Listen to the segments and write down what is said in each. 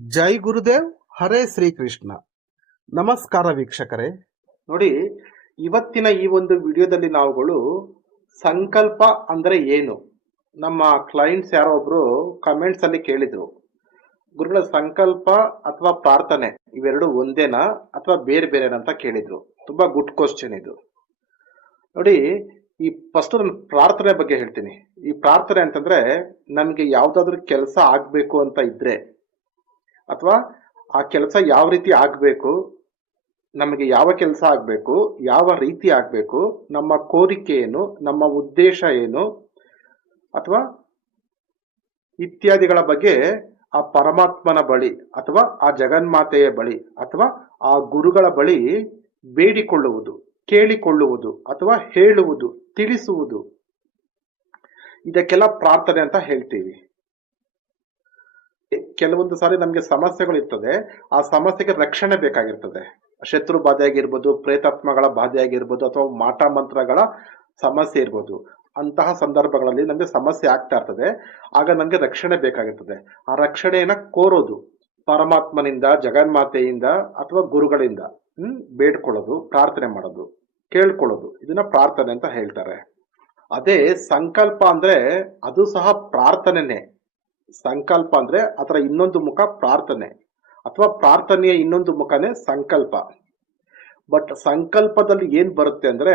ಜೈ ಗುರುದೇವ್, ಹರೇ ಶ್ರೀಕೃಷ್ಣ. ನಮಸ್ಕಾರ ವೀಕ್ಷಕರೇ. ನೋಡಿ, ಇವತ್ತಿನ ಈ ಒಂದು ವಿಡಿಯೋದಲ್ಲಿ ನಾವುಗಳು ಸಂಕಲ್ಪ ಅಂದ್ರೆ ಏನು, ನಮ್ಮ ಕ್ಲೈಂಟ್ಸ್ ಯಾರೋ ಒಬ್ರು ಕಮೆಂಟ್ಸ್ ಅಲ್ಲಿ ಕೇಳಿದ್ರು, ಗುರುಗಳ ಸಂಕಲ್ಪ ಅಥವಾ ಪ್ರಾರ್ಥನೆ ಇವೆರಡು ಒಂದೇನಾ ಅಥವಾ ಬೇರೆ ಬೇರೆನಾ ಅಂತ ಕೇಳಿದ್ರು. ತುಂಬಾ ಗುಡ್ ಕ್ವಶನ್ ಇದು. ನೋಡಿ, ಈ ಫಸ್ಟ್ ನಾನು ಪ್ರಾರ್ಥನೆ ಬಗ್ಗೆ ಹೇಳ್ತೀನಿ. ಈ ಪ್ರಾರ್ಥನೆ ಅಂತಂದ್ರೆ ನಮಗೆ ಯಾವ್ದಾದ್ರು ಕೆಲಸ ಆಗ್ಬೇಕು ಅಂತ ಇದ್ರೆ, ಅಥವಾ ಆ ಕೆಲಸ ಯಾವ ರೀತಿ ಆಗಬೇಕು, ನಮಗೆ ಯಾವ ಕೆಲಸ ಆಗಬೇಕು, ಯಾವ ರೀತಿ ಆಗಬೇಕು, ನಮ್ಮ ಕೋರಿಕೆ ಏನು, ನಮ್ಮ ಉದ್ದೇಶ ಏನು, ಅಥವಾ ಇತ್ಯಾದಿಗಳ ಬಗ್ಗೆ ಆ ಪರಮಾತ್ಮನ ಬಳಿ ಅಥವಾ ಆ ಜಗನ್ಮಾತೆಯ ಬಳಿ ಅಥವಾ ಆ ಗುರುಗಳ ಬಳಿ ಬೇಡಿಕೊಳ್ಳುವುದು, ಕೇಳಿಕೊಳ್ಳುವುದು ಅಥವಾ ಹೇಳುವುದು, ತಿಳಿಸುವುದು, ಇದಕ್ಕೆಲ್ಲ ಪ್ರಾರ್ಥನೆ ಅಂತ ಹೇಳ್ತೀವಿ. ಕೆಲವೊಂದು ಸಾರಿ ನಮಗೆ ಸಮಸ್ಯೆಗಳು ಇರ್ತದೆ, ಆ ಸಮಸ್ಯೆಗೆ ರಕ್ಷಣೆ ಬೇಕಾಗಿರ್ತದೆ. ಶತ್ರು ಬಾಧೆ ಆಗಿರ್ಬೋದು, ಪ್ರೇತಾತ್ಮಗಳ ಬಾಧೆ ಆಗಿರ್ಬೋದು, ಅಥವಾ ಮಾಟ ಮಂತ್ರಗಳ ಸಮಸ್ಯೆ ಇರ್ಬೋದು. ಅಂತಹ ಸಂದರ್ಭಗಳಲ್ಲಿ ನಮಗೆ ಸಮಸ್ಯೆ ಆಗ್ತಾ ಇರ್ತದೆ. ಆಗ ನಮಗೆ ರಕ್ಷಣೆ ಬೇಕಾಗಿರ್ತದೆ. ಆ ರಕ್ಷಣೆಯನ್ನ ಕೋರೋದು ಪರಮಾತ್ಮನಿಂದ, ಜಗನ್ಮಾತೆಯಿಂದ ಅಥವಾ ಗುರುಗಳಿಂದ ಬೇಡ್ಕೊಳ್ಳೋದು, ಪ್ರಾರ್ಥನೆ ಮಾಡೋದು, ಕೇಳ್ಕೊಳ್ಳೋದು, ಇದನ್ನ ಪ್ರಾರ್ಥನೆ ಅಂತ ಹೇಳ್ತಾರೆ. ಅದೇ ಸಂಕಲ್ಪ ಅಂದ್ರೆ ಅದು ಸಹ ಪ್ರಾರ್ಥನೆನೇ. ಸಂಕಲ್ಪ ಅಂದ್ರೆ ಅದರ ಇನ್ನೊಂದು ಮುಖ ಪ್ರಾರ್ಥನೆ, ಅಥವಾ ಪ್ರಾರ್ಥನೆಯ ಇನ್ನೊಂದು ಮುಖನೇ ಸಂಕಲ್ಪ. ಬಟ್ ಸಂಕಲ್ಪದಲ್ಲಿ ಏನ್ ಬರುತ್ತೆ ಅಂದ್ರೆ,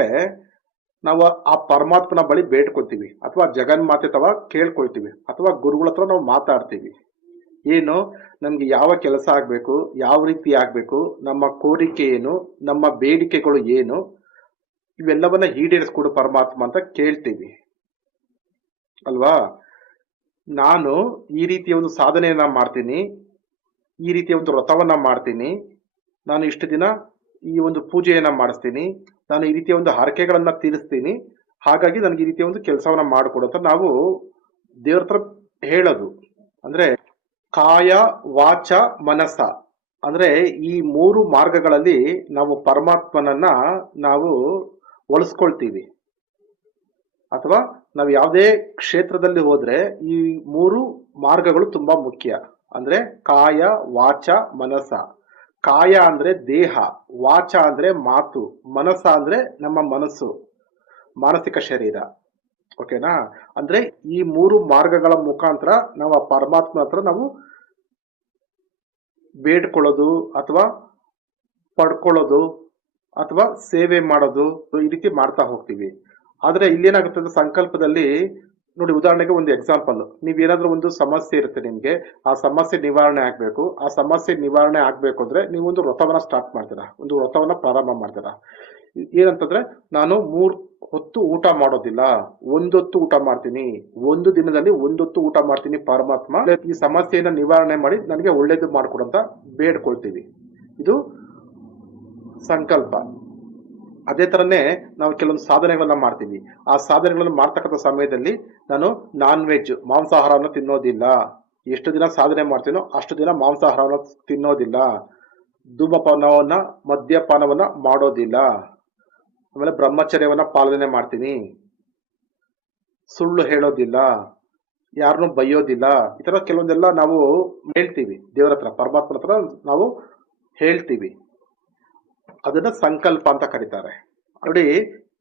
ನಾವು ಆ ಪರಮಾತ್ಮನ ಬಳಿ ಬೇಡ್ಕೊಳ್ತೀವಿ, ಅಥವಾ ಜಗನ್ಮಾತೆ ಅಥವಾ ಕೇಳ್ಕೊಳ್ತೀವಿ, ಅಥವಾ ಗುರುಗಳ ಹತ್ರ ನಾವು ಮಾತಾಡ್ತೀವಿ. ಏನು, ನಮ್ಗೆ ಯಾವ ಕೆಲಸ ಆಗ್ಬೇಕು, ಯಾವ ರೀತಿ ಆಗ್ಬೇಕು, ನಮ್ಮ ಕೋರಿಕೆ ಏನು, ನಮ್ಮ ಬೇಡಿಕೆಗಳು ಏನು, ಇವೆಲ್ಲವನ್ನ ಈಡೇರಿಸ್ಕೊಡು ಪರಮಾತ್ಮ ಅಂತ ಕೇಳ್ತೀವಿ ಅಲ್ವಾ. ನಾನು ಈ ರೀತಿಯ ಒಂದು ಸಾಧನೆಯನ್ನ ಮಾಡ್ತೀನಿ, ಈ ರೀತಿಯ ಒಂದು ವ್ರತವನ್ನ ಮಾಡ್ತೀನಿ, ನಾನು ಇಷ್ಟು ದಿನ ಈ ಒಂದು ಪೂಜೆಯನ್ನ ಮಾಡಿಸ್ತೀನಿ, ನಾನು ಈ ರೀತಿಯ ಒಂದು ಹರಕೆಗಳನ್ನ ತೀರಿಸ್ತೀನಿ, ಹಾಗಾಗಿ ನನಗೆ ಈ ರೀತಿಯ ಒಂದು ಕೆಲಸವನ್ನ ಮಾಡಿಕೊಡು ಅಂತ ನಾವು ದೇವ್ರ ಹತ್ರ ಹೇಳೋದು. ಅಂದ್ರೆ ಕಾಯ, ವಾಚ, ಮನಸ್ಸ ಅಂದ್ರೆ ಈ ಮೂರು ಮಾರ್ಗಗಳಲ್ಲಿ ನಾವು ಪರಮಾತ್ಮನನ್ನ ನಾವು ಒಲಿಸ್ಕೊಳ್ತೀವಿ. ಅಥವಾ ನಾವು ಯಾವುದೇ ಕ್ಷೇತ್ರದಲ್ಲಿ ಹೋದ್ರೆ ಈ ಮೂರು ಮಾರ್ಗಗಳು ತುಂಬಾ ಮುಖ್ಯ. ಅಂದ್ರೆ ಕಾಯ, ವಾಚ, ಮನಸ. ಕಾಯ ಅಂದ್ರೆ ದೇಹ, ವಾಚ ಅಂದ್ರೆ ಮಾತು, ಮನಸ ಅಂದ್ರೆ ನಮ್ಮ ಮನಸ್ಸು, ಮಾನಸಿಕ ಶರೀರ. ಓಕೆನಾ. ಅಂದ್ರೆ ಈ ಮೂರು ಮಾರ್ಗಗಳ ಮುಖಾಂತರ ನಾವು ಆ ಪರಮಾತ್ಮ ಹತ್ರ ನಾವು ಬೇಡ್ಕೊಳ್ಳೋದು, ಅಥವಾ ಪಡ್ಕೊಳ್ಳೋದು, ಅಥವಾ ಸೇವೆ ಮಾಡೋದು, ಈ ರೀತಿ ಮಾಡ್ತಾ ಹೋಗ್ತೀವಿ. ಆದ್ರೆ ಇಲ್ಲೇನಾಗುತ್ತದೆ ಸಂಕಲ್ಪದಲ್ಲಿ, ನೋಡಿ ಉದಾಹರಣೆಗೆ ಒಂದು ಎಕ್ಸಾಂಪಲ್, ನೀವೇನಾದ್ರೂ ಒಂದು ಸಮಸ್ಯೆ ಇರುತ್ತೆ ನಿಮ್ಗೆ, ಆ ಸಮಸ್ಯೆ ನಿವಾರಣೆ ಆಗ್ಬೇಕು. ಆ ಸಮಸ್ಯೆ ನಿವಾರಣೆ ಆಗ್ಬೇಕು ಅಂದ್ರೆ ನೀವು ಒಂದು ವ್ರತವನ್ನ ಸ್ಟಾರ್ಟ್ ಮಾಡ್ತೀರಾ, ಒಂದು ವ್ರತವನ್ನ ಪ್ರಾರಂಭ ಮಾಡ್ತೀರಾ. ಏನಂತಂದ್ರೆ, ನಾನು 3 ಹೊತ್ತು ಊಟ ಮಾಡೋದಿಲ್ಲ, ಒಂದೊತ್ತು ಊಟ ಮಾಡ್ತೀನಿ, ಒಂದು ದಿನದಲ್ಲಿ ಒಂದೊತ್ತು ಊಟ ಮಾಡ್ತೀನಿ, ಪರಮಾತ್ಮ ಈ ಸಮಸ್ಯೆಯನ್ನ ನಿವಾರಣೆ ಮಾಡಿ ನನಗೆ ಒಳ್ಳೇದು ಮಾಡ್ಕೊಡಂತ ಬೇಡ್ಕೊಳ್ತೀವಿ. ಇದು ಸಂಕಲ್ಪ. ಅದೇ ತರನೇ ನಾವು ಕೆಲವೊಂದು ಸಾಧನೆಗಳನ್ನ ಮಾಡ್ತೀವಿ. ಆ ಸಾಧನೆಗಳನ್ನು ಮಾಡ್ತಕ್ಕಂಥ ಸಮಯದಲ್ಲಿ ನಾನು ನಾನ್ ವೆಜ್, ಮಾಂಸಾಹಾರವನ್ನು ತಿನ್ನೋದಿಲ್ಲ, ಎಷ್ಟು ದಿನ ಸಾಧನೆ ಮಾಡ್ತೀನೋ ಅಷ್ಟು ದಿನ ಮಾಂಸಾಹಾರವನ್ನು ತಿನ್ನೋದಿಲ್ಲ, ಧೂಮಪಾನವನ್ನ, ಮದ್ಯಪಾನವನ್ನ ಮಾಡೋದಿಲ್ಲ, ಆಮೇಲೆ ಬ್ರಹ್ಮಚರ್ಯವನ್ನ ಪಾಲನೆ ಮಾಡ್ತೀನಿ, ಸುಳ್ಳು ಹೇಳೋದಿಲ್ಲ, ಯಾರನ್ನು ಬೈಯೋದಿಲ್ಲ. ಈ ತರ ಕೆಲವೊಂದೆಲ್ಲ ನಾವು ಹೇಳ್ತೀವಿ ದೇವರ ಹತ್ರ, ಪರಮಾತ್ಮನ ಹತ್ರ ನಾವು ಹೇಳ್ತೀವಿ. ಅದನ್ನ ಸಂಕಲ್ಪ ಅಂತ ಕರೀತಾರೆ. ನೋಡಿ,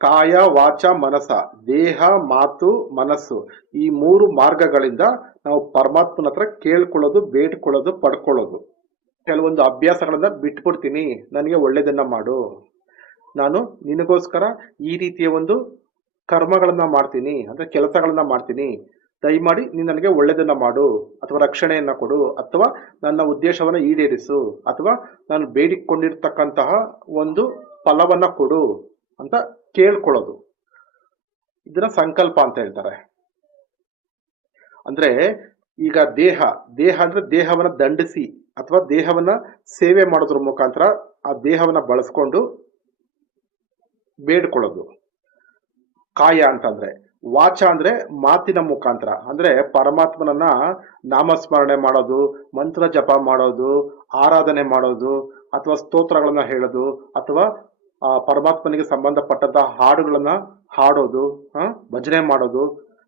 ಕಾಯ, ವಾಚ, ಮನಸ, ದೇಹ, ಮಾತು, ಮನಸ್ಸು, ಈ ಮೂರು ಮಾರ್ಗಗಳಿಂದ ನಾವು ಪರಮಾತ್ಮನ ಹತ್ರ ಕೇಳ್ಕೊಳ್ಳೋದು, ಬೇಡ್ಕೊಳ್ಳೋದು, ಪಡ್ಕೊಳ್ಳೋದು. ಕೆಲವೊಂದು ಅಭ್ಯಾಸಗಳನ್ನ ಬಿಟ್ಬಿಡ್ತೀನಿ, ನನಗೆ ಒಳ್ಳೇದನ್ನ ಮಾಡು, ನಾನು ನಿನಗೋಸ್ಕರ ಈ ರೀತಿಯ ಒಂದು ಕರ್ಮಗಳನ್ನ ಮಾಡ್ತೀನಿ, ಅಂದ್ರೆ ಕೆಲಸಗಳನ್ನ ಮಾಡ್ತೀನಿ, ದಯಮಾಡಿ ನೀನು ನನಗೆ ಒಳ್ಳೇದನ್ನ ಮಾಡು, ಅಥವಾ ರಕ್ಷಣೆಯನ್ನ ಕೊಡು, ಅಥವಾ ನನ್ನ ಉದ್ದೇಶವನ್ನ ಈಡೇರಿಸು, ಅಥವಾ ನಾನು ಬೇಡಿಕೊಂಡಿರ್ತಕ್ಕಂತಹ ಒಂದು ಫಲವನ್ನ ಕೊಡು ಅಂತ ಕೇಳ್ಕೊಳ್ಳೋದು. ಇದನ್ನ ಸಂಕಲ್ಪ ಅಂತ ಹೇಳ್ತಾರೆ. ಅಂದ್ರೆ ಈಗ ದೇಹ ಅಂದ್ರೆ ದೇಹವನ್ನ ದಂಡಿಸಿ ಅಥವಾ ದೇಹವನ್ನ ಸೇವೆ ಮಾಡೋದ್ರ ಮುಖಾಂತರ ಆ ದೇಹವನ್ನ ಬಳಸ್ಕೊಂಡು ಬೇಡ್ಕೊಳ್ಳೋದು ಕಾಯ ಅಂತಂದ್ರೆ. ವಾಚ ಅಂದ್ರೆ ಮಾತಿನ ಮುಖಾಂತರ, ಅಂದ್ರೆ ಪರಮಾತ್ಮನನ್ನ ನಾಮಸ್ಮರಣೆ ಮಾಡೋದು, ಮಂತ್ರ ಜಪ ಮಾಡೋದು, ಆರಾಧನೆ ಮಾಡೋದು, ಅಥವಾ ಸ್ತೋತ್ರಗಳನ್ನ ಹೇಳೋದು, ಅಥವಾ ಪರಮಾತ್ಮನಿಗೆ ಸಂಬಂಧಪಟ್ಟಂತಹ ಹಾಡುಗಳನ್ನ ಹಾಡೋದು, ಭಜನೆ ಮಾಡೋದು,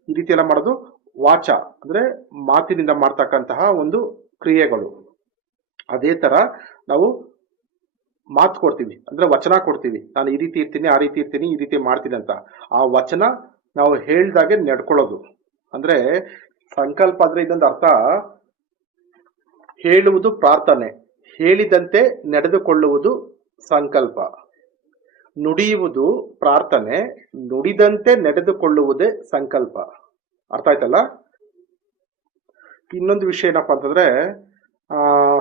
ಈ ರೀತಿ ಎಲ್ಲ ಮಾಡೋದು ವಾಚ ಅಂದ್ರೆ ಮಾತಿನಿಂದ ಮಾಡ್ತಕ್ಕಂತಹ ಒಂದು ಕ್ರಿಯೆಗಳು. ಅದೇ ತರ ನಾವು ಮಾತು ಕೊಡ್ತೀವಿ, ಅಂದ್ರೆ ವಚನ ಕೊಡ್ತೀವಿ. ನಾನು ಈ ರೀತಿ ಇರ್ತೀನಿ, ಆ ರೀತಿ ಇರ್ತೀನಿ, ಈ ರೀತಿ ಮಾಡ್ತೀನಿ ಅಂತ. ಆ ವಚನ ನಾವು ಹೇಳ್ದಾಗೆ ನಡ್ಕೊಳ್ಳೋದು. ಅಂದ್ರೆ ಸಂಕಲ್ಪ ಅಂದ್ರೆ ಇದೊಂದು ಅರ್ಥ, ಹೇಳುವುದು ಪ್ರಾರ್ಥನೆ, ಹೇಳಿದಂತೆ ನಡೆದುಕೊಳ್ಳುವುದು ಸಂಕಲ್ಪ. ನುಡಿಯುವುದು ಪ್ರಾರ್ಥನೆ, ನುಡಿದಂತೆ ನಡೆದುಕೊಳ್ಳುವುದೇ ಸಂಕಲ್ಪ. ಅರ್ಥ ಆಯ್ತಲ್ಲ? ಇನ್ನೊಂದು ವಿಷಯ ಏನಪ್ಪಾ ಅಂತಂದ್ರೆ,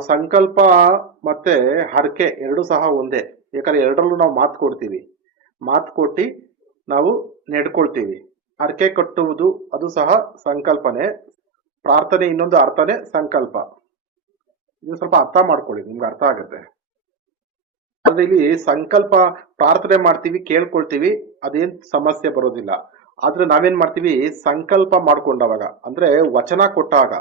ಸಂಕಲ್ಪ ಮತ್ತೆ ಹರಕೆ ಎರಡು ಸಹ ಒಂದೇ. ಯಾಕಂದ್ರೆ ಎರಡರಲ್ಲೂ ನಾವು ಮಾತು ಕೊಡ್ತೀವಿ, ಮಾತು ಕೊಟ್ಟು ನಾವು ನಡ್ಕೊಳ್ತೀವಿ. ಹರಕೆ ಕಟ್ಟುವುದು ಅದು ಸಹ ಸಂಕಲ್ಪನೆ, ಪ್ರಾರ್ಥನೆ ಇನ್ನೊಂದು ಅರ್ಥನೇ ಸಂಕಲ್ಪ. ಇದು ಸ್ವಲ್ಪ ಅರ್ಥ ಮಾಡ್ಕೊಳ್ಳಿ, ನಿಮ್ಗೆ ಅರ್ಥ ಆಗುತ್ತೆ. ಆದ್ರೆ ಇಲ್ಲಿ ಸಂಕಲ್ಪ ಪ್ರಾರ್ಥನೆ ಮಾಡ್ತೀವಿ, ಕೇಳ್ಕೊಳ್ತೀವಿ, ಅದೇನ್ ಸಮಸ್ಯೆ ಬರೋದಿಲ್ಲ. ಆದ್ರೆ ನಾವೇನ್ ಮಾಡ್ತೀವಿ, ಸಂಕಲ್ಪ ಮಾಡ್ಕೊಂಡವಾಗ ಅಂದ್ರೆ ವಚನ ಕೊಟ್ಟಾಗ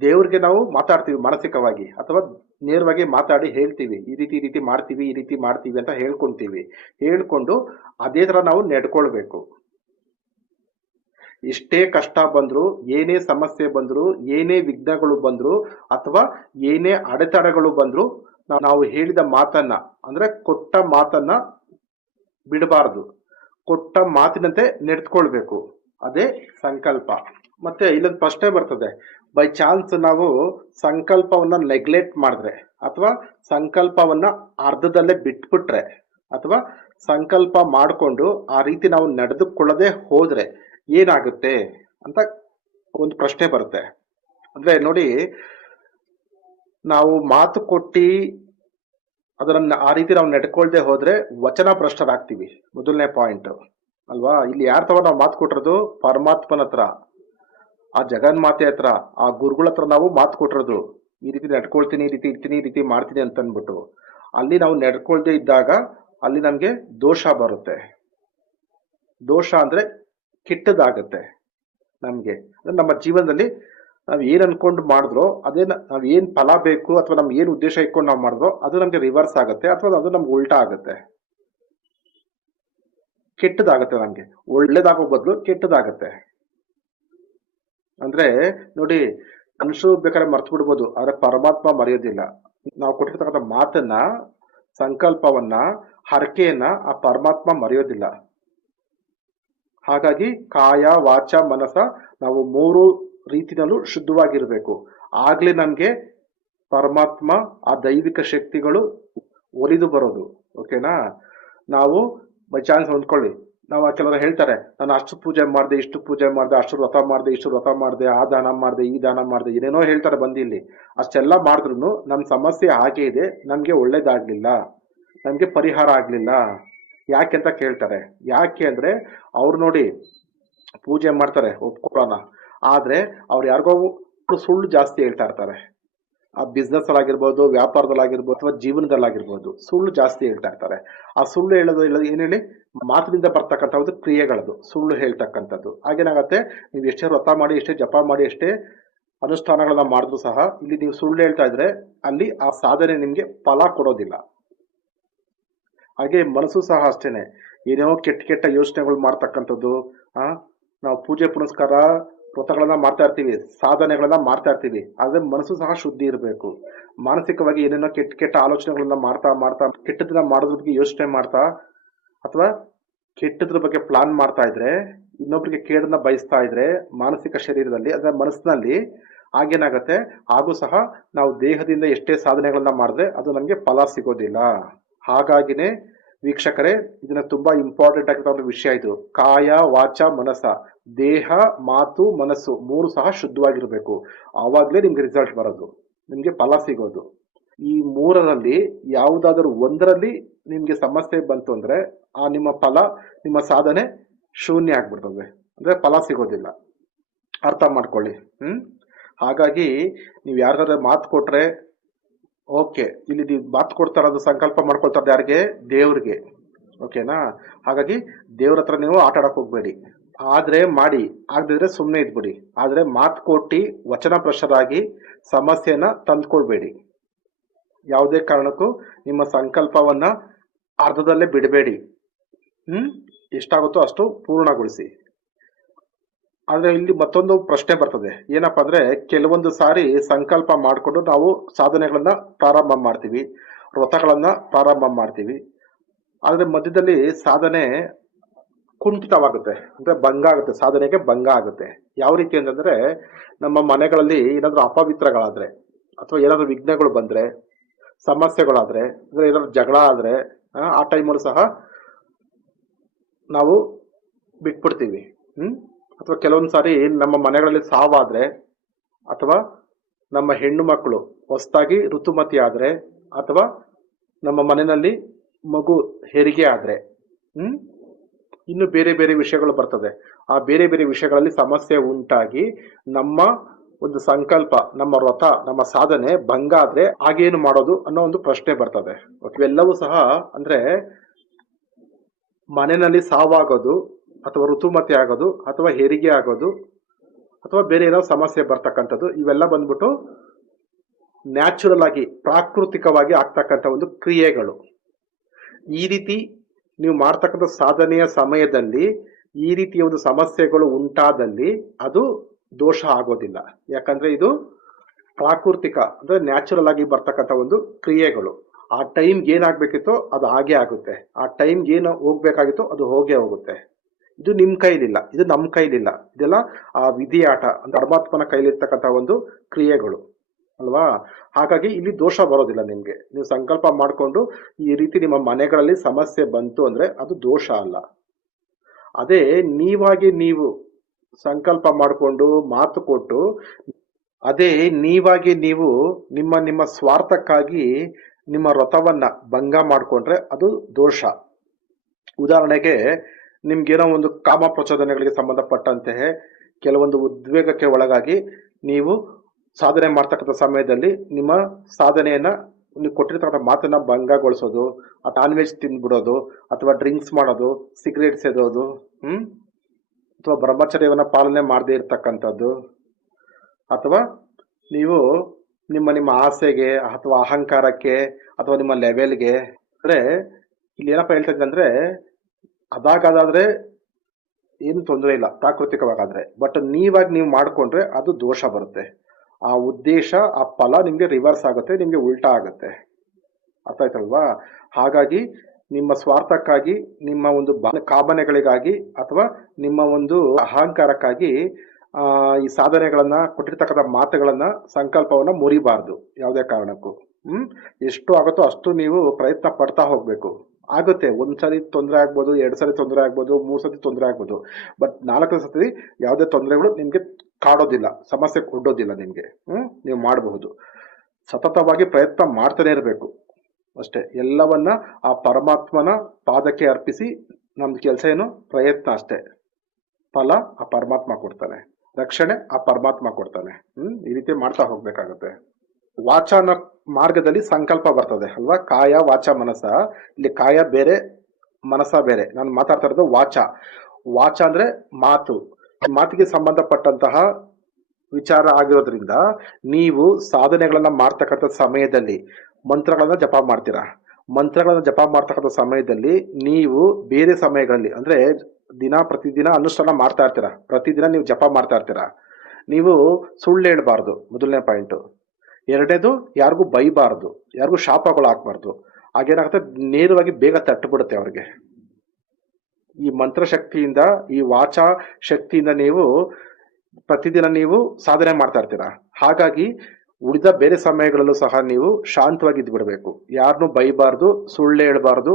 ದೇವ್ರಿಗೆ ನಾವು ಮಾತಾಡ್ತೀವಿ ಮಾನಸಿಕವಾಗಿ, ಅಥವಾ ನೇರವಾಗಿ ಮಾತಾಡಿ ಹೇಳ್ತೀವಿ, ಈ ರೀತಿ ಮಾಡ್ತೀವಿ, ಈ ರೀತಿ ಮಾಡ್ತೀವಿ ಅಂತ ಹೇಳ್ಕೊಂತೀವಿ. ಹೇಳ್ಕೊಂಡು ಅದೇ ತರ ನಾವು ನಡ್ಕೊಳ್ಬೇಕು. ಎಷ್ಟೇ ಕಷ್ಟ ಬಂದ್ರು, ಏನೇ ಸಮಸ್ಯೆ ಬಂದ್ರು, ಏನೇ ವಿಘ್ನಗಳು ಬಂದ್ರು, ಅಥವಾ ಏನೇ ಅಡೆತಡೆಗಳು ಬಂದ್ರು, ನಾವು ಹೇಳಿದ ಮಾತನ್ನ ಅಂದ್ರೆ ಕೊಟ್ಟ ಮಾತನ್ನ ಬಿಡಬಾರದು. ಕೊಟ್ಟ ಮಾತಿನಂತೆ ನಡೆದುಕೊಳ್ಬೇಕು, ಅದೇ ಸಂಕಲ್ಪ. ಮತ್ತೆ ಇಲ್ಲೊಂದು ಪ್ರಶ್ನೆ ಬರ್ತದೆ, ಬೈ ಚಾನ್ಸ್ ನಾವು ಸಂಕಲ್ಪವನ್ನ ನೆಗ್ಲೆಕ್ಟ್ ಮಾಡಿದ್ರೆ, ಅಥವಾ ಸಂಕಲ್ಪವನ್ನ ಅರ್ಧದಲ್ಲೇ ಬಿಟ್ಬಿಟ್ರೆ, ಅಥವಾ ಸಂಕಲ್ಪ ಮಾಡಿಕೊಂಡು ಆ ರೀತಿ ನಾವು ನಡೆದುಕೊಳ್ಳದೆ ಹೋದ್ರೆ ಏನಾಗುತ್ತೆ ಅಂತ ಒಂದು ಪ್ರಶ್ನೆ ಬರುತ್ತೆ. ಅಂದ್ರೆ ನೋಡಿ, ನಾವು ಮಾತು ಕೊಟ್ಟು ಅದನ್ನ ಆ ರೀತಿ ನಾವು ನಡ್ಕೊಳ್ದೆ ಹೋದ್ರೆ ವಚನ ಭ್ರಷ್ಟರಾಗ್ತೀವಿ, ಮೊದಲನೇ ಪಾಯಿಂಟ್ ಅಲ್ವಾ? ಇಲ್ಲಿ ಯಾರ ತವ ನಾವು ಮಾತು ಕೊಟ್ಟಿರೋದು? ಪರಮಾತ್ಮನ ಹತ್ರ, ಆ ಜಗನ್ಮಾತೆ ಹತ್ರ, ಆ ಗುರುಗಳ ಹತ್ರ ನಾವು ಮಾತು ಕೊಟ್ಟಿರೋದು. ಈ ರೀತಿ ನಡ್ಕೊಳ್ತೀನಿ, ಈ ರೀತಿ ಇರ್ತೀನಿ, ಈ ರೀತಿ ಮಾಡ್ತೀನಿ ಅಂತ ಅಂದ್ಬಿಟ್ಟು ಅಲ್ಲಿ ನಾವು ನಡ್ಕೊಳ್ದೆ ಇದ್ದಾಗ ಅಲ್ಲಿ ನಮ್ಗೆ ದೋಷ ಬರುತ್ತೆ. ದೋಷ ಅಂದ್ರೆ ಕೆಟ್ಟದಾಗತ್ತೆ ನಮ್ಗೆ. ಅಂದ್ರೆ ನಮ್ಮ ಜೀವನದಲ್ಲಿ ನಾವ್ ಏನ್ ಅನ್ಕೊಂಡು ಮಾಡಿದ್ರೋ ಅದೇ, ನಾವ್ ಏನ್ ಫಲ ಬೇಕು ಅಥವಾ ನಮ್ಗೆ ಏನ್ ಉದ್ದೇಶ ಇಟ್ಕೊಂಡು ನಾವು ಮಾಡಿದ್ರೋ ಅದು ನಮ್ಗೆ ರಿವರ್ಸ್ ಆಗುತ್ತೆ, ಅಥವಾ ಅದು ನಮ್ಗೆ ಉಲ್ಟಾ ಆಗುತ್ತೆ, ಕೆಟ್ಟದಾಗತ್ತೆ. ನಮ್ಗೆ ಒಳ್ಳೇದಾಗೋ ಬದಲು ಕೆಟ್ಟದಾಗತ್ತೆ. ಅಂದ್ರೆ ನೋಡಿ, ಮನುಷ್ಯರು ಬೇಕಾದ್ರೆ ಮರ್ತು ಬಿಡ್ಬೋದು, ಆದ್ರೆ ಪರಮಾತ್ಮ ಮರೆಯೋದಿಲ್ಲ. ನಾವು ಕೊಟ್ಟಿರ್ತಕ್ಕಂಥ ಮಾತನ್ನ, ಸಂಕಲ್ಪವನ್ನ, ಹರಕೆಯನ್ನ ಆ ಪರಮಾತ್ಮ ಮರೆಯೋದಿಲ್ಲ. ಹಾಗಾಗಿ ಕಾಯ, ವಾಚ, ಮನಸ ನಾವು ಮೂರು ರೀತಿನಲ್ಲೂ ಶುದ್ಧವಾಗಿರ್ಬೇಕು. ಆಗ್ಲೇ ನಮ್ಗೆ ಪರಮಾತ್ಮ, ಆ ದೈವಿಕ ಶಕ್ತಿಗಳು ಒಲಿದು ಬರೋದು. ಓಕೆನಾ? ನಾವು ಬೈ ಚಾನ್ಸ್ ಹೊಂದ್ಕೊಳ್ಳಿ, ನಾವು ಕೆಲವರು ಹೇಳ್ತಾರೆ, ನಾನು ಅಷ್ಟು ಪೂಜೆ ಮಾಡಿದೆ, ಇಷ್ಟು ಪೂಜೆ ಮಾಡಿದೆ, ಅಷ್ಟು ವ್ರತ ಮಾಡಿದೆ, ಇಷ್ಟು ವ್ರತ ಮಾಡಿದೆ, ಆ ದಾನ ಮಾಡಿದೆ, ಈ ದಾನ ಮಾಡಿದೆ, ಏನೇನೋ ಹೇಳ್ತಾರೆ ಬಂದು ಇಲ್ಲಿ. ಅಷ್ಟೆಲ್ಲ ಮಾಡಿದ್ರು ನಮ್ಮ ಸಮಸ್ಯೆ ಹಾಗೆ ಇದೆ, ನಮ್ಗೆ ಒಳ್ಳೇದಾಗ್ಲಿಲ್ಲ, ನಮ್ಗೆ ಪರಿಹಾರ ಆಗ್ಲಿಲ್ಲ. ಯಾಕೆ ಅಂತ ಕೇಳ್ತಾರೆ. ಯಾಕೆ ಅಂದ್ರೆ ಅವ್ರು ನೋಡಿ ಪೂಜೆ ಮಾಡ್ತಾರೆ, ಒಪ್ಕೊಳ್ಳೋಣ, ಆದ್ರೆ ಅವ್ರು ಯಾರಿಗೋ ಸುಳ್ಳು ಜಾಸ್ತಿ ಹೇಳ್ತಾ ಇರ್ತಾರೆ. ಆ ಬಿಸ್ನೆಸ್ ಅಲ್ಲಾಗಿರ್ಬೋದು, ವ್ಯಾಪಾರದಲ್ಲಾಗಿರ್ಬೋದು, ಅಥವಾ ಜೀವನದಲ್ಲಾಗಿರ್ಬೋದು ಸುಳ್ಳು ಜಾಸ್ತಿ ಹೇಳ್ತಾ ಇರ್ತಾರೆ. ಆ ಸುಳ್ಳು ಹೇಳೋದು ಏನ್ ಹೇಳಿ, ಮಾತಿನಿಂದ ಬರ್ತಕ್ಕಂಥದ್ದು ಕ್ರಿಯೆಗಳದು ಸುಳ್ಳು ಹೇಳ್ತಕ್ಕಂಥದ್ದು. ಹಾಗೇನಾಗತ್ತೆ, ನೀವು ಎಷ್ಟೇ ವ್ರತ ಮಾಡಿ, ಎಷ್ಟೇ ಜಪ ಮಾಡಿ, ಎಷ್ಟೇ ಅನುಷ್ಠಾನಗಳನ್ನ ಮಾಡಿದ್ರು ಸಹ ಇಲ್ಲಿ ನೀವು ಸುಳ್ಳು ಹೇಳ್ತಾ ಇದ್ರೆ ಅಲ್ಲಿ ಆ ಸಾಧನೆ ನಿಮ್ಗೆ ಫಲ ಕೊಡೋದಿಲ್ಲ. ಹಾಗೆ ಮನಸ್ಸು ಸಹ ಅಷ್ಟೇನೆ, ಏನೋ ಕೆಟ್ಟ ಕೆಟ್ಟ ಯೋಚನೆಗಳು ಮಾಡ್ತಕ್ಕಂಥದ್ದು. ನಾವು ಪೂಜೆ ಪುನಸ್ಕಾರ ವ್ರತಗಳನ್ನ ಮಾಡ್ತಾ ಇರ್ತೀವಿ, ಸಾಧನೆಗಳನ್ನ ಮಾಡ್ತಾ ಇರ್ತೀವಿ, ಆದ್ರೆ ಮನಸ್ಸು ಸಹ ಶುದ್ಧಿ ಇರಬೇಕು. ಮಾನಸಿಕವಾಗಿ ಏನೇನೋ ಕೆಟ್ಟ ಕೆಟ್ಟ ಆಲೋಚನೆಗಳನ್ನ ಮಾಡ್ತಾ ಮಾಡ್ತಾ ಕೆಟ್ಟದನ್ನ ಮಾಡೋದ್ರ ಬಗ್ಗೆ ಯೋಚನೆ ಮಾಡ್ತಾ, ಅಥವಾ ಕೆಟ್ಟದ್ರ ಬಗ್ಗೆ ಪ್ಲಾನ್ ಮಾಡ್ತಾ ಇದ್ರೆ, ಇನ್ನೊಬ್ರಿಗೆ ಕೇಡನ್ನ ಬಯಸ್ತಾ ಇದ್ರೆ ಮಾನಸಿಕ ಶರೀರದಲ್ಲಿ, ಅಂದ್ರೆ ಮನಸ್ಸಿನಲ್ಲಿ, ಆಗೇನಾಗತ್ತೆ, ಹಾಗೂ ಸಹ ನಾವು ದೇಹದಿಂದ ಎಷ್ಟೇ ಸಾಧನೆಗಳನ್ನ ಮಾಡಿದ್ರೆ ಅದು ನಮ್ಗೆ ಫಲ ಸಿಗೋದಿಲ್ಲ. ಹಾಗಾಗಿನೇ ವೀಕ್ಷಕರೇ, ಇದನ್ನ ತುಂಬಾ ಇಂಪಾರ್ಟೆಂಟ್ ಆಗಿರೋ ವಿಷಯ ಇದು. ಕಾಯ, ವಾಚ, ಮನಸ, ದೇಹ, ಮಾತು, ಮನಸ್ಸು ಮೂರು ಸಹ ಶುದ್ಧವಾಗಿರ್ಬೇಕು. ಆವಾಗ್ಲೇ ನಿಮ್ಗೆ ರಿಸಲ್ಟ್ ಬರೋದು, ನಿಮ್ಗೆ ಫಲ ಸಿಗೋದು. ಈ ಮೂರರಲ್ಲಿ ಯಾವುದಾದ್ರೂ ಒಂದರಲ್ಲಿ ನಿಮ್ಗೆ ಸಮಸ್ಯೆ ಬಂತು ಅಂದ್ರೆ ಆ ನಿಮ್ಮ ಫಲ, ನಿಮ್ಮ ಸಾಧನೆ ಶೂನ್ಯ ಆಗ್ಬಿಡ್ತದೆ, ಅಂದ್ರೆ ಫಲ ಸಿಗೋದಿಲ್ಲ. ಅರ್ಥ ಮಾಡ್ಕೊಳ್ಳಿ. ಹಾಗಾಗಿ ನೀವು ಯಾರಿಗಾದ್ರೆ ಮಾತು ಕೊಟ್ರೆ ಓಕೆ, ಇಲ್ಲಿ ನೀವು ಮಾತು ಕೊಡ್ತಾ ಇರೋದು, ಸಂಕಲ್ಪ ಮಾಡ್ಕೊಳ್ತಾರೆ ಯಾರಿಗೆ? ದೇವ್ರಿಗೆ. ಓಕೆನಾ? ಹಾಗಾಗಿ ದೇವ್ರ ಹತ್ರ ನೀವು ಆಟ ಆಡಕ್ ಹೋಗ್ಬೇಡಿ. ಆದ್ರೆ ಮಾಡಿ, ಆಗದಿದ್ರೆ ಸುಮ್ಮನೆ ಇದ್ಬಿಡಿ. ಆದ್ರೆ ಮಾತು ಕೊಟ್ಟು ವಚನ ಭ್ರಷ್ಟರಾಗಿ ಸಮಸ್ಯೆನ ತಂದ್ಕೊಳ್ಬೇಡಿ. ಯಾವುದೇ ಕಾರಣಕ್ಕೂ ನಿಮ್ಮ ಸಂಕಲ್ಪವನ್ನ ಅರ್ಧದಲ್ಲೇ ಬಿಡಬೇಡಿ. ಎಷ್ಟಾಗುತ್ತೋ ಅಷ್ಟು ಪೂರ್ಣಗೊಳಿಸಿ. ಆದ್ರೆ ಇಲ್ಲಿ ಮತ್ತೊಂದು ಪ್ರಶ್ನೆ ಬರ್ತದೆ, ಏನಪ್ಪಾ ಅಂದ್ರೆ ಕೆಲವೊಂದು ಸಾರಿ ಸಂಕಲ್ಪ ಮಾಡಿಕೊಂಡು ನಾವು ಸಾಧನೆಗಳನ್ನ ಪ್ರಾರಂಭ ಮಾಡ್ತೀವಿ, ವ್ರತಗಳನ್ನ ಪ್ರಾರಂಭ ಮಾಡ್ತೀವಿ. ಆದ್ರೆ ಮಧ್ಯದಲ್ಲಿ ಸಾಧನೆ ಕುಂಠಿತವಾಗುತ್ತೆ, ಅಂದ್ರೆ ಭಂಗ ಆಗುತ್ತೆ, ಸಾಧನೆಗೆ ಭಂಗ ಆಗುತ್ತೆ. ಯಾವ ರೀತಿ ಅಂತಂದ್ರೆ ನಮ್ಮ ಮನೆಗಳಲ್ಲಿ ಏನಾದ್ರೂ ಅಪವಿತ್ರಗಳಾದ್ರೆ ಅಥವಾ ಏನಾದ್ರೂ ವಿಘ್ನಗಳು ಬಂದ್ರೆ, ಸಮಸ್ಯೆಗಳಾದ್ರೆ, ಅಂದ್ರೆ ಏನಾದ್ರು ಜಗಳ ಆದ್ರೆ ಆ ಟೈಮಲ್ಲೂ ಸಹ ನಾವು ಬಿಟ್ಬಿಡ್ತೀವಿ. ಅಥವಾ ಕೆಲವೊಂದು ಸಾರಿ ನಮ್ಮ ಮನೆಗಳಲ್ಲಿ ಸಾವಾದ್ರೆ, ಅಥವಾ ನಮ್ಮ ಹೆಣ್ಣು ಮಕ್ಕಳು ಹೊಸದಾಗಿ ಋತುಮತಿ ಆದ್ರೆ, ಅಥವಾ ನಮ್ಮ ಮನೆಯಲ್ಲಿ ಮಗು ಹೆರಿಗೆ ಆದ್ರೆ, ಇನ್ನು ಬೇರೆ ಬೇರೆ ವಿಷಯಗಳು ಬರ್ತದೆ. ಆ ಬೇರೆ ಬೇರೆ ವಿಷಯಗಳಲ್ಲಿ ಸಮಸ್ಯೆ ಉಂಟಾಗಿ ನಮ್ಮ ಒಂದು ಸಂಕಲ್ಪ, ನಮ್ಮ ವ್ರತ, ನಮ್ಮ ಸಾಧನೆ ಭಂಗ ಆದ್ರೆ ಆಗೇನು ಮಾಡೋದು ಅನ್ನೋ ಒಂದು ಪ್ರಶ್ನೆ ಬರ್ತದೆ. ಇವೆಲ್ಲವೂ ಸಹ ಅಂದ್ರೆ ಮನೆಯಲ್ಲಿ ಸಾವಾಗೋದು, ಅಥವಾ ಋತುಮತಿ ಆಗೋದು, ಅಥವಾ ಹೆರಿಗೆ ಆಗೋದು, ಅಥವಾ ಬೇರೆ ಏನೋ ಸಮಸ್ಯೆ ಬರ್ತಕ್ಕಂಥದ್ದು, ಇವೆಲ್ಲ ಬಂದ್ಬಿಟ್ಟು ನ್ಯಾಚುರಲ್ ಆಗಿ ಪ್ರಾಕೃತಿಕವಾಗಿ ಆಗ್ತಕ್ಕಂಥ ಒಂದು ಕ್ರಿಯೆಗಳು. ಈ ರೀತಿ ನೀವು ಮಾಡ್ತಕ್ಕಂಥ ಸಾಧನೆಯ ಸಮಯದಲ್ಲಿ ಈ ರೀತಿಯ ಒಂದು ಸಮಸ್ಯೆಗಳು ಉಂಟಾದಲ್ಲಿ ಅದು ದೋಷ ಆಗೋದಿಲ್ಲ. ಯಾಕಂದ್ರೆ ಇದು ಪ್ರಾಕೃತಿಕ, ಅಂದ್ರೆ ನ್ಯಾಚುರಲ್ ಆಗಿ ಬರ್ತಕ್ಕಂಥ ಒಂದು ಕ್ರಿಯೆಗಳು. ಆ ಟೈಮ್ಗೆ ಏನಾಗ್ಬೇಕಿತ್ತೋ ಅದು ಹಾಗೆ ಆಗುತ್ತೆ, ಆ ಟೈಮ್ಗೆ ಏನು ಹೋಗ್ಬೇಕಾಗಿತ್ತೋ ಅದು ಹೋಗೇ ಹೋಗುತ್ತೆ. ಇದು ನಿಮ್ ಕೈಲಿಲ್ಲ, ಇದು ನಮ್ಮ ಕೈಲಿಲ್ಲ, ಇದೆಲ್ಲ ಆ ವಿಧಿ ಆಟ, ಪರಮಾತ್ಮನ ಕೈಲಿರ್ತಕ್ಕಂಥ ಒಂದು ಕ್ರಿಯೆಗಳು ಅಲ್ವಾ. ಹಾಗಾಗಿ ಇಲ್ಲಿ ದೋಷ ಬರೋದಿಲ್ಲ ನಿಮ್ಗೆ. ನೀವು ಸಂಕಲ್ಪ ಮಾಡಿಕೊಂಡು ಈ ರೀತಿ ನಿಮ್ಮ ಮನೆಗಳಲ್ಲಿ ಸಮಸ್ಯೆ ಬಂತು ಅಂದ್ರೆ ಅದು ದೋಷ ಅಲ್ಲ. ಅದೇ ನೀವಾಗಿ ನೀವು ಸಂಕಲ್ಪ ಮಾಡಿಕೊಂಡು ಮಾತು ಕೊಟ್ಟು, ಅದೇ ನೀವಾಗಿ ನೀವು ನಿಮ್ಮ ಸ್ವಾರ್ಥಕ್ಕಾಗಿ ನಿಮ್ಮ ವ್ರತವನ್ನ ಭಂಗ ಮಾಡಿಕೊಂಡ್ರೆ ಅದು ದೋಷ. ಉದಾಹರಣೆಗೆ ನಿಮ್ಗೇನೋ ಒಂದು ಕಾಮ ಪ್ರಚೋದನೆಗಳಿಗೆ ಸಂಬಂಧಪಟ್ಟಂತೆ ಕೆಲವೊಂದು ಉದ್ವೇಗಕ್ಕೆ ಒಳಗಾಗಿ ನೀವು ಸಾಧನೆ ಮಾಡ್ತಕ್ಕಂಥ ಸಮಯದಲ್ಲಿ ನಿಮ್ಮ ಸಾಧನೆಯನ್ನ, ನೀವು ಕೊಟ್ಟಿರ್ತಕ್ಕಂಥ ಮಾತನ್ನ ಭಂಗಗೊಳಿಸೋದು, ನಾನ್ ವೆಜ್ ತಿಂದ್ಬಿಡೋದು, ಅಥವಾ ಡ್ರಿಂಕ್ಸ್ ಮಾಡೋದು, ಸಿಗರೇಟ್ ಸೇದೋದು, ಅಥವಾ ಬ್ರಹ್ಮಚರ್ಯವನ್ನ ಪಾಲನೆ ಮಾಡದೇ ಇರ್ತಕ್ಕಂಥದ್ದು, ಅಥವಾ ನೀವು ನಿಮ್ಮ ಆಸೆಗೆ ಅಥವಾ ಅಹಂಕಾರಕ್ಕೆ ಅಥವಾ ನಿಮ್ಮ ಲೆವೆಲ್ಗೆ, ಅಂದ್ರೆ ಇಲ್ಲಿ ಏನಪ್ಪ ಹೇಳ್ತಾ ಇದ್ದೆ ಅಂದ್ರೆ ಅದಾಗಾದ್ರೆ ಏನು ತೊಂದರೆ ಇಲ್ಲ ಪ್ರಾಕೃತಿಕವಾಗಾದ್ರೆ, ಬಟ್ ನೀವಾಗಿ ನೀವು ಮಾಡ್ಕೊಂಡ್ರೆ ಅದು ದೋಷ ಬರುತ್ತೆ. ಆ ಉದ್ದೇಶ, ಆ ಫಲ ನಿಮ್ಗೆ ರಿವರ್ಸ್ ಆಗುತ್ತೆ, ನಿಮ್ಗೆ ಉಲ್ಟಾ ಆಗುತ್ತೆ. ಅರ್ಥ ಆಯ್ತಲ್ವಾ. ಹಾಗಾಗಿ ನಿಮ್ಮ ಸ್ವಾರ್ಥಕ್ಕಾಗಿ, ನಿಮ್ಮ ಒಂದು ಕಾಮನೆಗಳಿಗಾಗಿ, ಅಥವಾ ನಿಮ್ಮ ಒಂದು ಅಹಂಕಾರಕ್ಕಾಗಿ ಈ ಸಾಧನೆಗಳನ್ನ, ಕೊಟ್ಟಿರ್ತಕ್ಕಂಥ ಮಾತುಗಳನ್ನ, ಸಂಕಲ್ಪವನ್ನ ಮುರಿಬಾರ್ದು ಯಾವುದೇ ಕಾರಣಕ್ಕೂ. ಎಷ್ಟು ಆಗುತ್ತೋ ಅಷ್ಟು ನೀವು ಪ್ರಯತ್ನ ಪಡ್ತಾ ಹೋಗ್ಬೇಕು. ಆಗುತ್ತೆ, ಒಂದ್ಸರಿ ತೊಂದರೆ ಆಗ್ಬೋದು, 2 ಸರಿ ತೊಂದರೆ ಆಗ್ಬೋದು, 3 ಸತಿ ತೊಂದರೆ ಆಗ್ಬೋದು, ಬಟ್ 4ನೇ ಸತಿ ಯಾವುದೇ ತೊಂದರೆಗಳು ನಿಮ್ಗೆ ಕಾಡೋದಿಲ್ಲ, ಸಮಸ್ಯೆ ಕೊಡೋದಿಲ್ಲ ನಿಮ್ಗೆ. ನೀವು ಮಾಡಬಹುದು. ಸತತವಾಗಿ ಪ್ರಯತ್ನ ಮಾಡ್ತಾನೆ ಇರಬೇಕು ಅಷ್ಟೇ. ಎಲ್ಲವನ್ನ ಆ ಪರಮಾತ್ಮನ ಪಾದಕ್ಕೆ ಅರ್ಪಿಸಿ, ನಮ್ದು ಕೆಲಸ ಏನು, ಪ್ರಯತ್ನ ಅಷ್ಟೇ. ಫಲ ಆ ಪರಮಾತ್ಮ ಕೊಡ್ತಾನೆ, ರಕ್ಷಣೆ ಆ ಪರಮಾತ್ಮ ಕೊಡ್ತಾನೆ. ಈ ರೀತಿ ಮಾಡ್ತಾ ಹೋಗ್ಬೇಕಾಗತ್ತೆ. ವಾಚನ ಮಾರ್ಗದಲ್ಲಿ ಸಂಕಲ್ಪ ಬರ್ತದೆ ಅಲ್ವಾ, ಕಾಯ ವಾಚ ಮನಸ. ಇಲ್ಲಿ ಕಾಯ ಬೇರೆ, ಮನಸ ಬೇರೆ. ನಾನು ಮಾತಾಡ್ತಾ ಇರೋದು ವಾಚ. ವಾಚ ಅಂದ್ರೆ ಮಾತು, ಮಾತಿಗೆ ಸಂಬಂಧಪಟ್ಟಂತಹ ವಿಚಾರ ಆಗಿರೋದ್ರಿಂದ ನೀವು ಸಾಧನೆಗಳನ್ನ ಮಾಡ್ತಕ್ಕಂಥ ಸಮಯದಲ್ಲಿ ಮಂತ್ರಗಳನ್ನ ಜಪ ಮಾಡ್ತೀರಾ. ಮಂತ್ರಗಳನ್ನ ಜಪ ಮಾಡ್ತಕ್ಕಂಥ ಸಮಯದಲ್ಲಿ ನೀವು ಬೇರೆ ಸಮಯಗಳಲ್ಲಿ, ಅಂದ್ರೆ ಪ್ರತಿದಿನ ಅನುಷ್ಠಾನ ಮಾಡ್ತಾ ಇರ್ತೀರಾ, ಪ್ರತಿದಿನ ನೀವು ಜಪ ಮಾಡ್ತಾ ಇರ್ತೀರಾ. ನೀವು ಸುಳ್ಳು ಹೇಳ್ಬಾರ್ದು, ಮೊದಲನೇ ಪಾಯಿಂಟು. ಎರಡನೇದು, ಯಾರಿಗೂ ಬೈಬಾರ್ದು, ಯಾರಿಗೂ ಶಾಪಗಳು ಹಾಕ್ಬಾರ್ದು. ಹಾಗೇನಾಗುತ್ತೆ, ನೇರವಾಗಿ ಬೇಗ ತಟ್ಟುಬಿಡುತ್ತೆ ಅವ್ರಿಗೆ. ಈ ಮಂತ್ರ ಶಕ್ತಿಯಿಂದ, ಈ ವಾಚಾ ಶಕ್ತಿಯಿಂದ ನೀವು ಪ್ರತಿದಿನ ನೀವು ಸಾಧನೆ ಮಾಡ್ತಾ ಇರ್ತೀರಾ. ಹಾಗಾಗಿ ಉಳಿದ ಬೇರೆ ಸಮಯಗಳಲ್ಲೂ ಸಹ ನೀವು ಶಾಂತವಾಗಿ ಇದ್ದು ಬಿಡಬೇಕು. ಯಾರನ್ನೂ ಬೈಬಾರ್ದು, ಸುಳ್ಳು ಹೇಳ್ಬಾರ್ದು,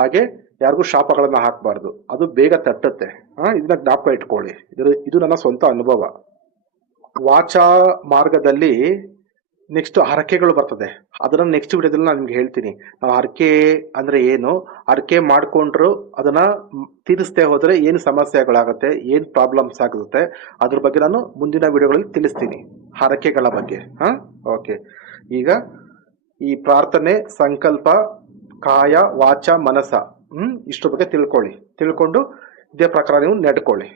ಹಾಗೆ ಯಾರಿಗೂ ಶಾಪಗಳನ್ನ ಹಾಕಬಾರ್ದು. ಅದು ಬೇಗ ತಟ್ಟುತ್ತೆ. ಇದನ್ನ ಜ್ಞಾಪಕ ಇಟ್ಕೊಳ್ಳಿ. ಇದು ನನ್ನ ಸ್ವಂತ ಅನುಭವ. ವಾಚಾ ಮಾರ್ಗದಲ್ಲಿ ನೆಕ್ಸ್ಟ್ ಹರಕೆಗಳು ಬರ್ತದೆ. ಅದನ್ನ ನೆಕ್ಸ್ಟ್ ವಿಡಿಯೋದಲ್ಲಿ ನಾನು ನಿಮ್ಗೆ ಹೇಳ್ತೀನಿ. ನಾವು ಹರಕೆ ಅಂದ್ರೆ ಏನು, ಹರಕೆ ಮಾಡ್ಕೊಂಡ್ರು ಅದನ್ನ ತೀರಿಸದೆ ಹೋದ್ರೆ ಏನು ಸಮಸ್ಯೆಗಳಾಗುತ್ತೆ, ಏನ್ ಪ್ರಾಬ್ಲಮ್ಸ್ ಆಗುತ್ತೆ, ಅದ್ರ ಬಗ್ಗೆ ನಾನು ಮುಂದಿನ ವಿಡಿಯೋಗಳಲ್ಲಿ ತಿಳಿಸ್ತೀನಿ, ಹರಕೆಗಳ ಬಗ್ಗೆ. ಓಕೆ, ಈಗ ಈ ಪ್ರಾರ್ಥನೆ, ಸಂಕಲ್ಪ, ಕಾಯ ವಾಚ ಮನಸ, ಇಷ್ಟ್ರ ಬಗ್ಗೆ ತಿಳ್ಕೊಂಡು ಇದೇ ಪ್ರಕಾರ ನೀವು ನಡ್ಕೊಳ್ಳಿ.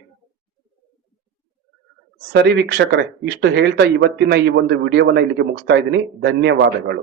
ಸರಿ ವೀಕ್ಷಕರೇ, ಇಷ್ಟು ಹೇಳ್ತಾ ಇವತ್ತಿನ ಈ ಒಂದು ವಿಡಿಯೋವನ್ನ ಇಲ್ಲಿಗೆ ಮುಗಿಸ್ತಾ ಇದ್ದೀನಿ. ಧನ್ಯವಾದಗಳು.